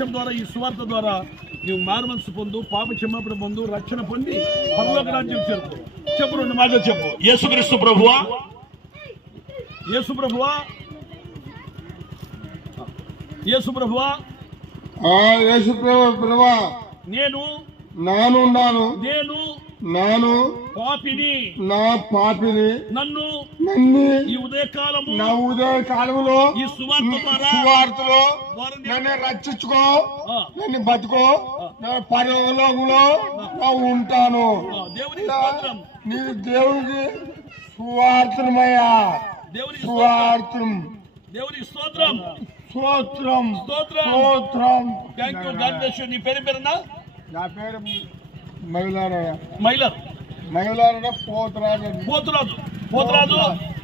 వాక్యం ద్వారా ఈ సువార్త ద్వారా నువ్వు మారుమనసు పొందు, పాప క్షమాపణ పొందు, రక్షణ పొంది పరలోక రాజ్యం చేరుకో. చెప్పు, 2 మాటలు చెప్పు. యేసుక్రీస్తు ప్రభువా, యేసు ప్రభువా, యేసు ప్రభువా, యేసు ప్రభువా, నేను పాపిని, నా పాపిని, నన్ను ఈ ఉదయకాలములో ఈ సువార్తలో నన్ను రక్షించుకో, నన్ను బతుకో, పరలోకంలో ఉంటాను. నీ దేవునికి సువార్తమయ్యా, దేవునికి స్తోత్రం. Thank you. God bless you. నీ పేరు పేరునా? నా పేరు పోతురాజు.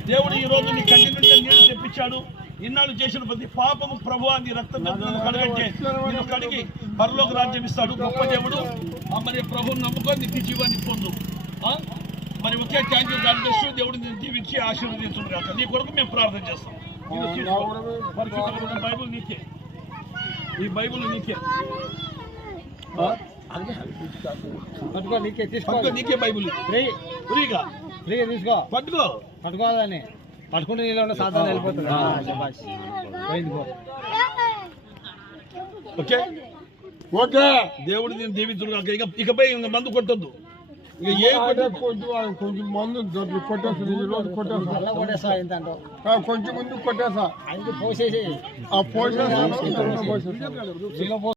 దేవుడు ఈ రోజు నీ కంటి నుండి నీళ్లు తెప్పించాడు. ఇన్నాళ్ళు చేసిన ప్రతి పాపము ప్రభువా నీ రక్తం కడగంటే నేను కడిగి పరలోక రాజ్యం ఇస్తాడు. గొప్ప దేవుడు. మరి ప్రభువుని నమ్ముకొని నిత్య జీవాన్ని పొందు. మరి okay thank you. God bless you. దేవుడు నేను దీవించి ఆశీర్వదించును కాక. నీ కొరకు మేము ప్రార్థన చేస్తాం. బైబుల్ నీకే, ఈ బైబుల్ నీకే, నీకే బైబుల్ ఫ్రీగా తీసుకో. పట్టుకోవాలని పట్టుకుంటే నీళ్ళు ఉన్న సాధారణ వెళ్ళిపోతుంది. Okay okay. దేవుడు నేను దీవించుడు కాక. ఇకపై మందు కొట్టొద్దు. కొంచెం మందు కొట్టేసా, కొంచెం ముందు కొట్టేసా, పోసేసి పోసేసా.